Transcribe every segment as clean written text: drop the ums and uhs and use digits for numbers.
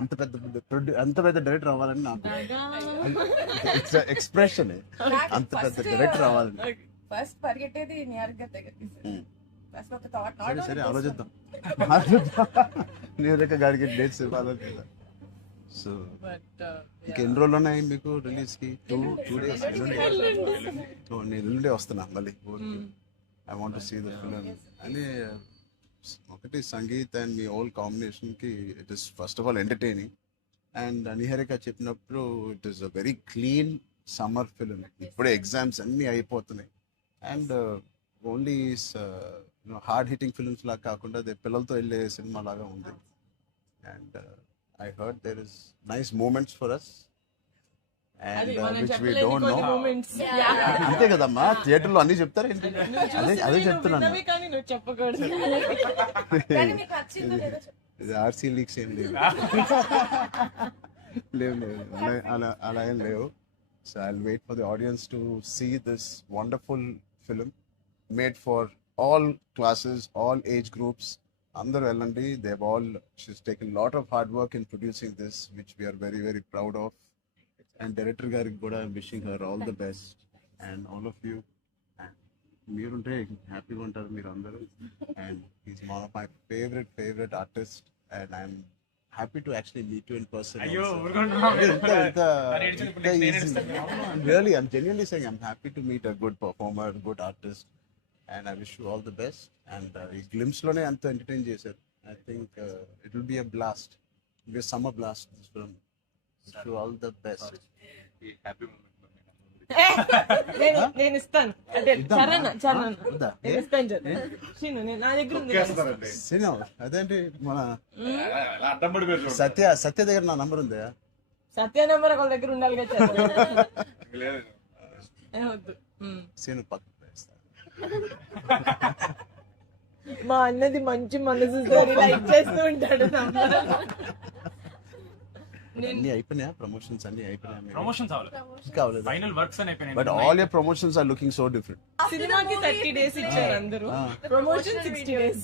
అంత పెద్ద డైరెక్టర్ అవ్వాలని నాకు ఎక్స్ప్రెషన్. అంత పెద్ద డైరెక్టర్ అవ్వాలని ఫస్ట్ పరిగెట్టేది నిహారిక దగ్గరికి. ఫస్ట్ ఒక థాట్ సరే ఆలోచిద్దాం. నిహారిక గారికి డేట్స్ ఆలోచిద్దాం. సో ఇంకెన్ని రోజులు ఉన్నాయి మీకు రిలీజ్ కి? 2 days. నేను ఎల్లుండే వస్తున్నా మళ్ళీ. I want to see the film అని. ఒకటి సంగీత్ అండ్ మీ ఓల్ కాంబినేషన్ కి it is first of all entertaining. And Niharika చెప్పినప్పుడు it is a very clean summer film. ఇప్పుడే ఎగ్జామ్స్ అన్నీ అయిపోతున్నాయి. And only hard hitting films లాగా కాకుండా పిల్లలతో వెళ్ళే సినిమా లాగా ఉంది. And I heard there is nice moments for us and which we don't know. అంతే కదమ్మా, థియేటర్ లో అన్ని చెప్తారు ఏంటి? అదే చెప్తున్నాను. ఇది ఆర్సీ లీక్స్ ఏం లేవు. అలా ఏం లేవు. So I'll wait for the audience to see this wonderful film made for all classes, all age groups. అందరూ వెళ్ళండి. she's taken a lot of hard work in producing this, which we are very very proud of. And director గారికి కూడా wishing her all the best and all of you. మీరుంటే హ్యాపీగా ఉంటారు మీరు అందరూ. And he's one of my favorite artists and I'm happy to actually meet you in person. Really, I'm genuinely saying I'm happy to meet a good performer, good artist. And I wish you all the best. And ఈ glimpse లోనే అంత entertain చేశారు. I think it will be a blast. It will be a summer blast, this film. Wish you all the best. Happy moment. నేను ఇస్తాను. నా దగ్గర ఉంది. Cinema అదేంటి మన సత్య దగ్గర నా నంబర్ ఉందా? సత్య నెంబర్ ఒకళ్ళ దగ్గర ఉండాలి కదా. వద్దు. సీను పక్క మా అన్నది మంచి మనసు లైక్ చేస్తూ ఉంటాడు. అన్ని అయిపోయినాయా? ప్రమోషన్స్ అన్ని అయిపోయినాయి? ప్రమోషన్స్ కావాలి. ఫైనల్ వర్క్స్ అని అయిపోయినాయి. But all your promotions are looking so different. సినిమాకి 30 days ఇచ్చారు అందరూ. Promotion 60 days.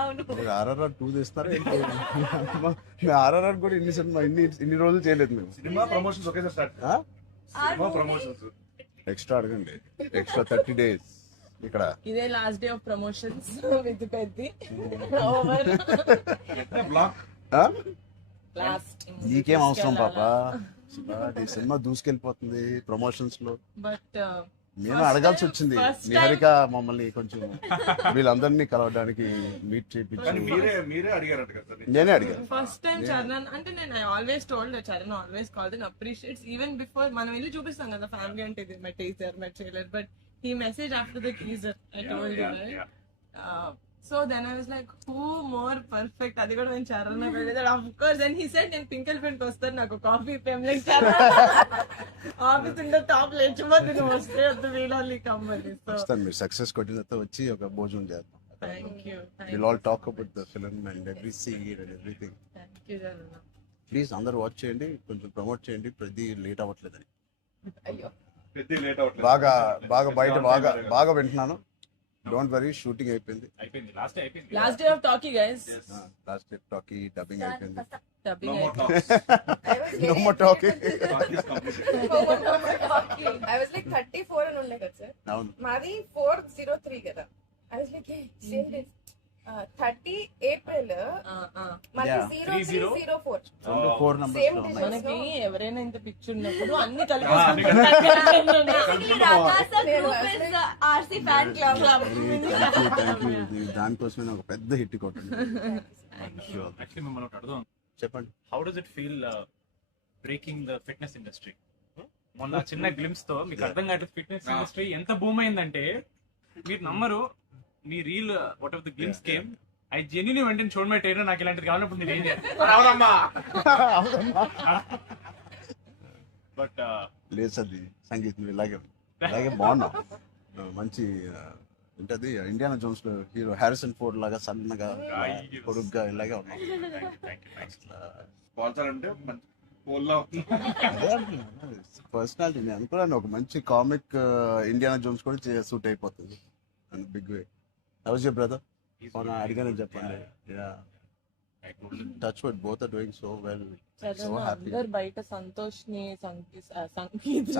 అవును. RRR 2 చేస్తున్నారు. RRR కూడా ఇన్ని రోజులు చేయలేదు మేము. సినిమా ప్రమోషన్స్ ఒకేసారి స్టార్ట్. సినిమా ప్రమోషన్స్ ఎక్స్ట్రా అడగండి. ఎక్స్ట్రా 30 days ఇక్కడ. ఇదే last day of promotions with Peddi. Over. Block. నీకేం అవసరం పాపా? ఈ సినిమా దూసుకెళ్ళిపోతుంది ప్రమోషన్స్ లో. బట్ నేను అడగాల్సి వచ్చింది. నిహారిక మమ్మల్ని కొంచెం వీళ్ళందరినీ కలవడానికి మీట్ చేయించి మీరే అడిగారట కదా. నేనే అడిగాను. ఫస్ట్ టైం చరణ్ అంటే నేను always told Charan always called and appreciates even before మనం వెళ్ళి చూపిస్తాం కదా ఫ్యామిలీ అంటే ఇది my teaser my trailer. But he messaged after the teaser. I told you, right? So then I was like, who more perfect? అది కూడా నేను చరణ్ వెళ్ళేది. Of course. Then he said నేను పింక్ ఎలిఫెంట్ కి వస్తాను, నాకు కాఫీ పేమ్ లైక్ చరణ్ ఆఫీస్ ఉండే top లేచిపోతే నువ్వు వస్తే వద్దు వీళ్ళని కమ్మని. సో మీరు సక్సెస్ కొట్టిన తర్వాత వచ్చి ఒక భోజనం చేద్దాం. Thank you. We'll all talk about the film and every scene and everything. Thank you, Jarana. Please అందరూ వాచ్ చేయండి, కొంచెం ప్రమోట్ చేయండి. ప్రతి లేట్ అవ్వట్లేదని. అయ్యో బాగా బయట బాగా వింటున్నాను. డోంట్ వరీ, షూటింగ్ అయిపోయింది. Last day of talkie guys. Last day talkie dubbing అయిపోయింది. No more talking. I was like 34 అని ఉండే కదా సార్. అవును. మాది 403 కదా. I was like same days. 30 April మళ్ళీ 0304 4 numbers సేమ్ లో days. ఉన్నాయి. మనకి ఎవరైనా ఇంత పిక్చర్ ఉన్నప్పుడు అన్ని కలిపి RC fan club. Thank you. దానికోసమే నాకు పెద్ద హిట్ కొట్టండి. యాక్చువల్లీ మిమ్మల్ని ఒకటి అడుగుదాం. చెప్పండి. How does it feel breaking the fitness industry? మొన్న చిన్న గ్లిమ్స్ తో మీకు అర్థం కాదు ఫిట్నెస్ ఇండస్ట్రీ ఎంత బూమ్ అయిందంటే మీరు నమ్మరు. మీ reel what of the glimpse came I genuinely వెంట చూడమే ట్రైనర్ నాకు ఇలాంటిది కావాలన్నప్పుడు నేను ఏం చేయాలి? బట్ లేదు సార్, సంగీతం ఇలాగే బాగున్నాం. మంచి ఏంటది ఇండియానా జోన్స్ లో హీరో హ్యారిసన్ ఫోర్డ్ లాగా సన్నగా పొడుగ్గా ఇలాగే ఉన్నాం. పర్సనాలిటీ నేను అనుకున్నాను ఒక మంచి కామిక్ ఇండియానా జోన్స్ కూడా సూట్ అయిపోతుంది big way. How's your brother? అడిగానని చెప్పండి. I told him. Touch wood, both are doing so well. So happy. అందరు బయట సంతోష్ ని సంగీత్